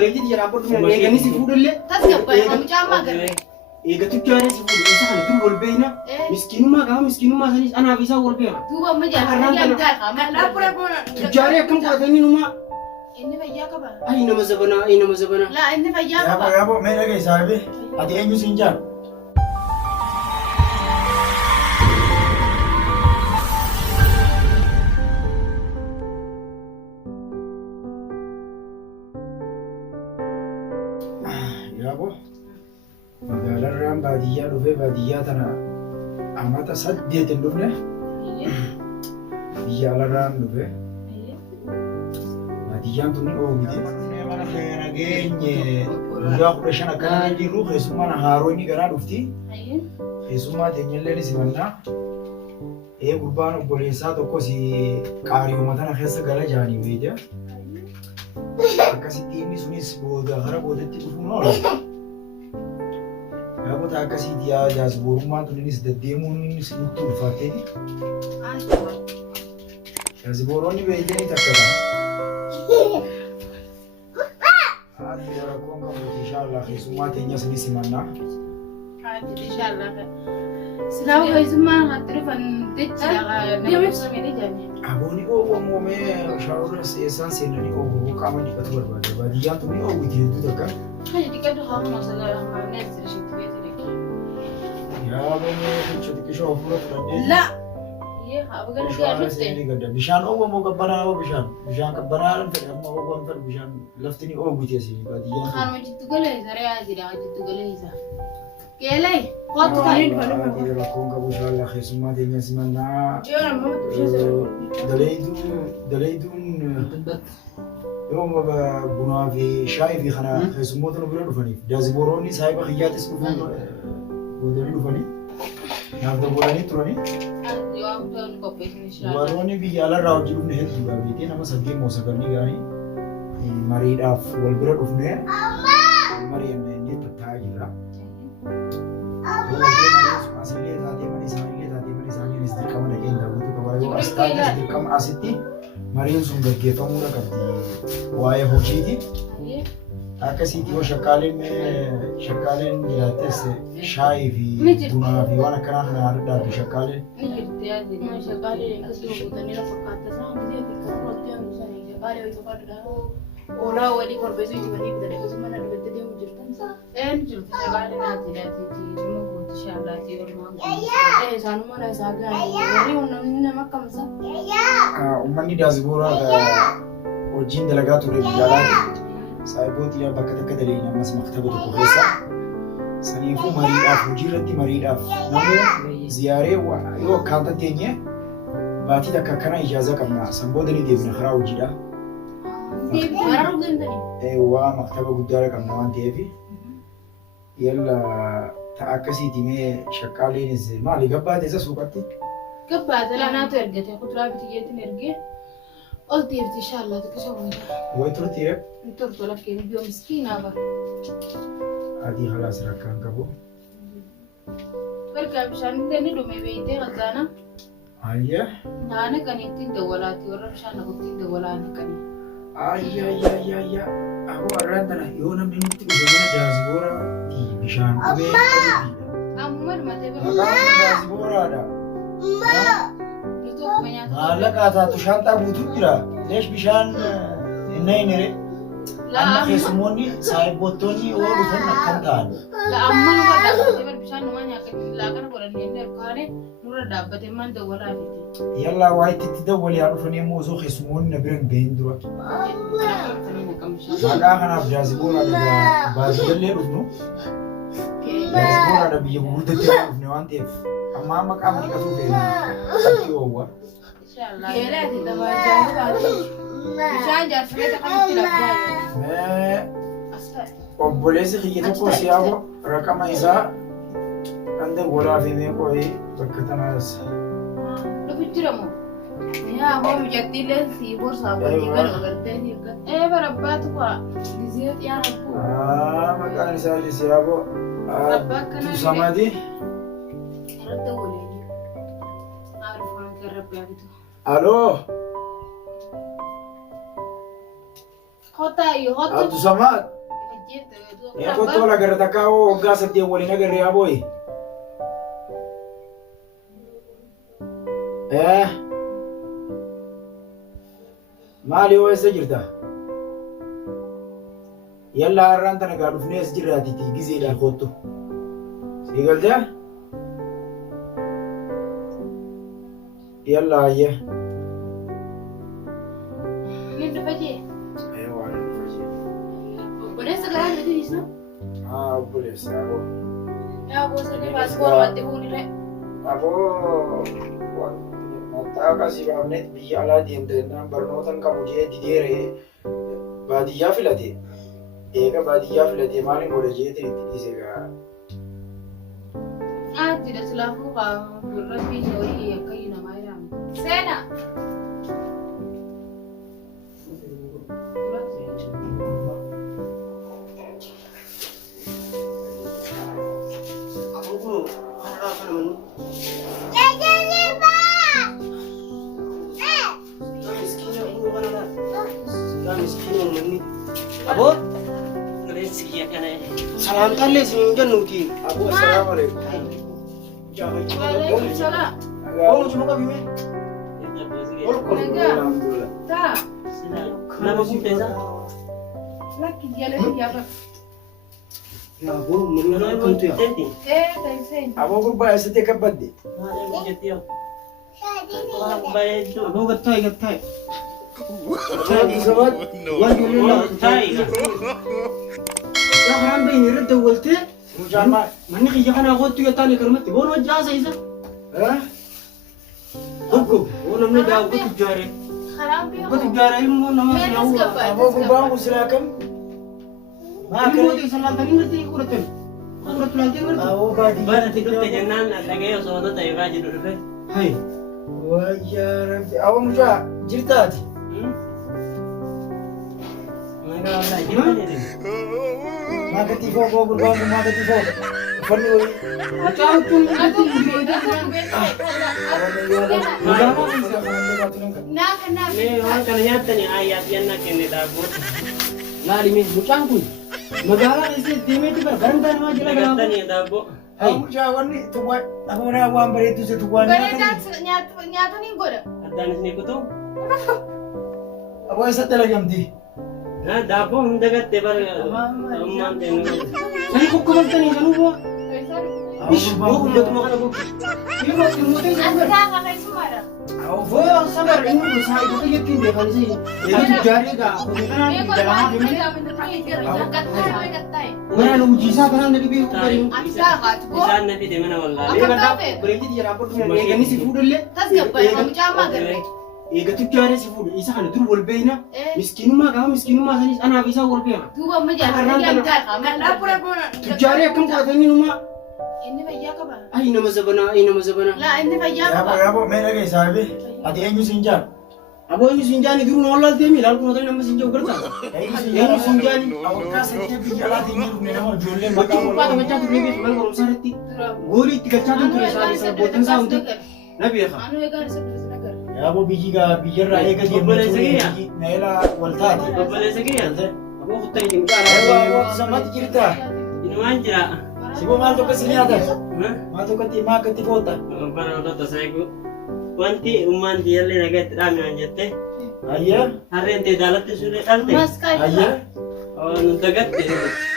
بريدي يا رابط من إيجاني سيفود اللي تسكب يا مجمع قرر إيجا تجاري سيفود إنسان خلنا تقول بينا مسكين ما كمان مسكين ما سنيس أنا أبي سأقول بينا توبا مجمع يا مجمع ما لا بره تجاري كم قاتني نما إني بياك با أين مزبنا أين مزبنا لا إني بياك با يا أبو مين رجع صاحبي أدي أنجو سنجار يا أبو مقالة الرام بادية لوفي بادية تنا أما تصدق اللوفنا بادية على الرام لوفي بادية توني أو ميتة mana kaya nageenye guyyaa 15 akkana jirru keessummaan haaroonni garaa dhufti keessummaa teenyallee ni simannaa gurbaan obboleessaa tokkos qaariyooma tana keessa gala jaanii beekta akkasitti inni sunis booda gara boodatti dhufuun oola gaafota akkasiiti jaasboorummaan tuninis deddeemuun innis nutti ulfaatteeti jaasbooronni beektanii takka ta'a يا ركون كم إن شاء الله خيسومات الناس نسمعنا. إن شاء الله. سلام خيسومات هتعرفن تجلا نبي سميني جاني. أبوني أو مومي شاور سيسان سيناني أو كمان دكتور بعد بعديان تومي أو ويديو تدكا. هاي دكتور هم مثلا هم نزل شيء تبي تدك. يا أبوني شو تكشوا فلوس لا. ये अगर क्या लफ्ते बिशान ओ वो कब्बना ओ बिशान कब्बना फिर हम ओ वो फिर बिशान लफ्तनी ओ गुतिया सी बादिया खान में जितु गले सरे आज दिला जितु गले हिसा केले बहुत तारीफ बने ये रखूं का बुशान ला खिसमा देने सिमना जो रम्मा दलेदून يوم بنا في شاي في خنا خيسموت نبرد فني جازبوروني صاحب خيات اسمه ودري فني نعم تقولني تروني warroonni biyya alaarraa jiru ni hedduu beekee nama sadii moosagarni gaarii mariidhaaf wal bira dhufnee mari'annee inni taa'aa jirra. Asillee taatee mana isaaniinis dirqama dhaqeen daawwatu qaba yoo as taa'es dirqama asitti mariin sun gaggeeffamuudha qabdi waa'ee hojiiti. Akkasitti yoo shakkaaleen jiraates shaayii fi bunaa fi waan akkanaa kana addaatu shakkaaleen. Oraa walii korbeessu jibanii bitanii akkasuma na dubbatti deemu jirtan jirtu shagaalee naati dhuma gooti shaallaatii ormaa isaanuma na isaa gaanii warri namni nama akkamsa. Uummanni daasibooraa hojiin dalagaa ture biyyaalaati. Saayibooti yaa bakka takka dalee namas maktaba tokko keessa saniifuu mariidhaaf hojii irratti mariidhaaf namuu ziyaaree yoo akkaataa teenye baatii takka akkana ijaazaa qabna san booda ni deebina karaa hojiidha. Waa maktaba guddaa qabna waan ta'eef yalla ta'a akkasiiti mee shakkaaleenis maali gabbaate isa suuqatti? Gabbaate laanaatu ergate kuduraa bitiyyeetiin ergee ol deebiti inshaallah tokko wayita. Wayi turtii rek? Turtuu lakkeen biyyoo miskiinaa bara. Adii halaas rakkaan qabu. Bargaa bishaan illee ni dhume beeytee hazaana. Ayya. Naana kan ittiin dawwalaati warra bishaan lafa ittiin dawwalaani kan. Ayya. Aku warraan tana yoo namni nutti dhufe mana daasibooraatti bishaan dhugee Amma matee bira. maqaan daasibooraadha. Maallaqaa taatu shaanxaa guutuu jira. Leesh bishaan hin ere. Amma keessumoonni saayibboottoonni yoo dhufan akkam ta'an. Amma nurra dhaabbatee bar bishaan numaa nyaaqanii laaqana godhannee inni harkaane nurra dhaabbatee maan dawwalaa fiti. Yallaa waa itti dawwalee haa dhufanii immoo osoo keessumoonni na bira hin gahin dura. Maqaa kanaaf daasibooraadha baadiyyaa dhufnu. Daasibooraadha biyya gurguddatti dhufne waan ta'eef amma maqaa dhiqatuu feena itti oowwa. Keelaati dabaa jaalatu bishaan jaarsalee takkamatti labbaa. Obboleessi kiyya tokko siyaabo raqama isaa kan dawwalaa fi meeqooyi bakka tanaas. Dhufu jiramoo? Yaa ammoo mijattiillee si borsaa waliin galu gartee hirka. Barabbaatu kwa gizee yaa rabbu. Maqaan isaa siyaabo Samadi. Irratti waliin. Aarifaan kan rabbi abitu. Aloo. Hotai, hotu. Abdu Samad. Ya foto la gara takao gas dia wali nagar ya boy. Mali wasa jirta. Yalla aranta na gadu fnes jirati ti gize da foto. Sigalda? Yalla ya. Minta faje. Ewa faje. Boleh sekarang ada di sana? Boleh sabo. Ya, boleh ni paspor mati huni re. Abo mata kasih banget biala di antena bernotan kamu je di dere badia filate. Eka badia filate mali boleh je di sega. Tidak selalu kau berlebih dari yang kau nama ayam. Sena. Abo? Salam kali semenjak nuti. Abu assalamualaikum. Waalaikumsalam. Oh, cuma kau bime. Alhamdulillah. Tak. Kenapa sih Teza? Laki dia lagi apa? Ya, Abo, menurut aku tu ya. Tak sen. Abu berubah setiap kapan deh? Abo gatai. Lagi sobat. Ya, haram be ni rete wolte. Mujama. Mani kaya kana aku tu ya tani kermet. Bono jasa isa. Ogo, bono namne dah aku tu jare. Haram dia. Aku tu jare ilmu nama silau. Abu berubah usilakan. Ilmu di salah tani ngerti aku rete. Aku rete lagi ngerti. Abu badi. Bara tidur kejangan ada gaya soalnya tak iba jadi dulu. Hai. Wajar. Abu muja cerita ti. Mereka lah jadi. Maka tifo ko berubah maka tifo. Fani woi. Macam tu. Aku beda kan. Nak kena. Ni orang kan nyata ni ayat yang nak kena dabut. Lari mi macam tu. Magala isi dime tu bergandan nama jelas Kata kalau. ni dabut. Abu muja wani tuan. Abu na wan beri tu setuan. Beredan nyata ni gue. Ada ni sini kutu. Abu esa telagam di. Nah dabut mendekat tebar. Aman tenu. Saya kok kau tani kamu buat? Ish, Abu aku dah tu makan aku. Ini mah ilmu tu Aku sabar. dah pakai semua dah. Oh, sabar. Ini tu saya itu yakin deh kalau sih. Ini tu jari dah. Aku ni kan Dia di kau dalam mau hati ni. dia minta kata kata. Mana lu uji sah kan dari biru kering. Asa kat gua. Bisa nanti di mana wallah. Dia kata berhenti di rapor tu ni. Yang ni si food le. Tas gapar kamu cama gerre. Ega tu jari si food. Isa kan tu wol beina. Miskin mah sanis anak bisa wol beina. Tu gua menjadi dia dah. Mana pura-pura. Tu jari akan kau tanya rumah. Ini bayar apa? Ay nama sabana. Lah ini bayar Abu apa? Abu mana ke sahabe? Ati enyu sinjam. Abo ini sinjani dulu nolal temi lalu kau tanya nama sinjau kerja. Ini sinjani. Abu kasih dia bicara tinggi ni nama jualan Macam macam apa macam tu ni memang orang sarati. Goli tiga catu tu saya botan sah untuk. Nabi ya. Anu egar sebelah senagar. Ya Abu biji ga bijar raya ga dia Boleh mencuri segi ya? Nela waltati. Boleh sekian. Abo aku tanya juga. Abu sama cerita. Ini manja. Sibo mal to kasi niya tas. Hah? Mal to kati ma kati kota. Para udah saya ku. Wanti uman dia le naga rami anjate. Ayah, Hari ente dalat tu sulit alte. Mas kai. ayah. Oh nuntagat te.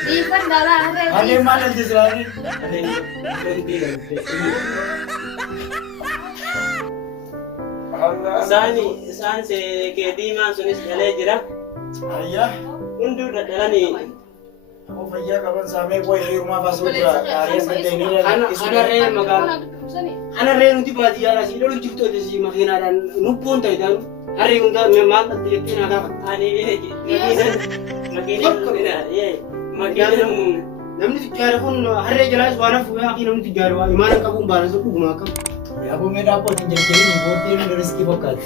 Ikan darah ada. Ada mana di selari? Hari wanti alte. Allah. Sani se ke di man sunis dale jira. Ayah. Undu dalani. Aku fayya kapan sampai boy di rumah pasuka. Hari ini ni Anak rey magal. Sani. Anak rey nanti bagi arah sih. Lalu jukto tu si makina dan nupon tay dan. Hari unda memang tiap tina agak. Ani makinan ye. Makinan Namni tijar pun hari jelas warna fuya akin namni tijar wa iman kamu balas aku gumakan. Ya aku meda apa tinggal ni buat dia ni rezeki bakat.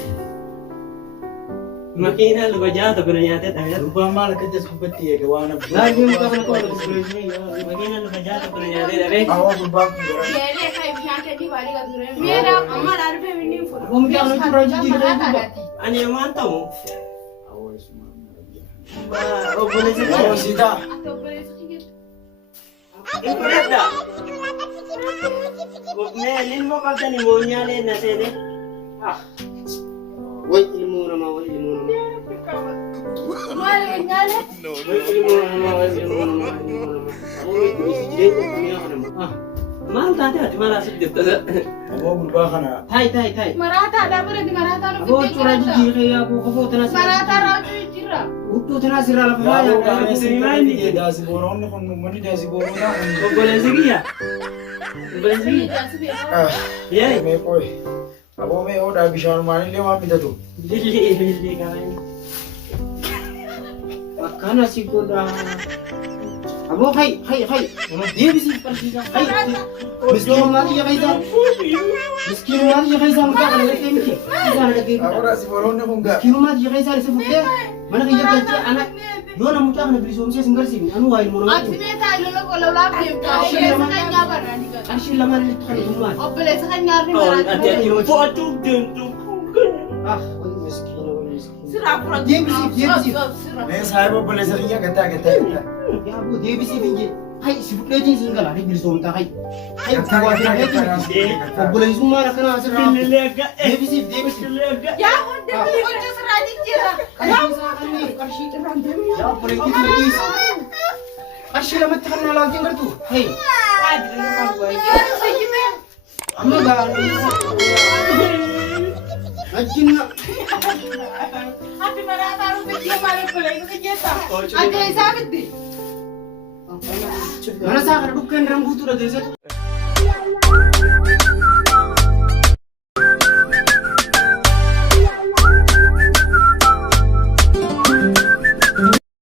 makinan lu baca atau kurangnya teh tanya. Rupa mal kerja seperti ya kawan. Lagi muka aku ada sebenarnya. Makinan lu baca atau kurangnya teh tapi. Awak rupa. Mere kai bihan ke di bari ka dure. Mera amar arbe winning for. Aku mungkin anu itu raja di dalam itu. Ani yang mantau. Obboleessa Yoo kiyya. siitaa. Ati obboleessa kiyya. Hin fudhadha. Mee ilmoo qabdanii moonyaalee na seene. Way ilmoo namaa way ilmoo namaa. Maal nyaale? Way ilmoo namaa way ilmoo namaa ilmoo namaa. Jireenya akkamii kana? Maal taate ati maal asii jirta? Aboo gurbaa kana. Ta'i. Maraataadhaa biratti maraataan Aboo cura jijjiiree yaaboo kafoo tanaa Maraataa raawwachuu jira. Huccuu tanaa sirraa lafa Yaa faayaa. qaamee simbirri daasibooroonni kun uummanni daasibooroodhaa kun. Obboleessa kiyya. Obboleessa kiyya. Yee. Meeqoo aboo mee oodhaa bishaanumaanillee waan bitatu. Billee qabanii. Akkana si godha. Aboo hay. Deebisiif qarshii hay. Miskiinummaa xiyya keessaa. Miskiinummaa xiyya keessaa mucaa kana galtee miti. Isaan dhaggeeffata. Aboo daasibooroonni kun gaa. Miskiinummaa xiyya keessaa isa fuudhee mana kiyya galtee ana yoo na mucaa kana bilisoomsee sin garsiifne anu waa ilmoo namaa. Ati meetaa iloola qololaaf deemtaa. Obboleessa kan nyaabara ni gala. Qarshii lamaan illee kan dhummaan. Obboleessa kan nyaarri Ati maraataa. fo'achuuf deemtu. Way miskiina way miskiina. Siraa fura. Deebisiif. Mee saayiba obboleessa kiyya gattaa. Yaa aboo deebisiif hin jedhe. Hay si fudheetiin sin galaa ni bilisoomtaa hay. Hay waa fudheetiin. Obboleessummaan akkanaa asirraa. Billee akka. Deebisiif. Billee akka. Yaa hundi hojii siraa jijjiirra. Qarshii irraan deemee. Yaa obboleettii dhiisi. Qarshii lamatti kan naa laaltiin gartu. Hey. Amma gaarii. Ajjinna. Ati maraataa rukutii maal obboleessa kiyyeessa. Ati isaa bitti. Mana isaa kana dhukkeen dura guutuu dhageessatu.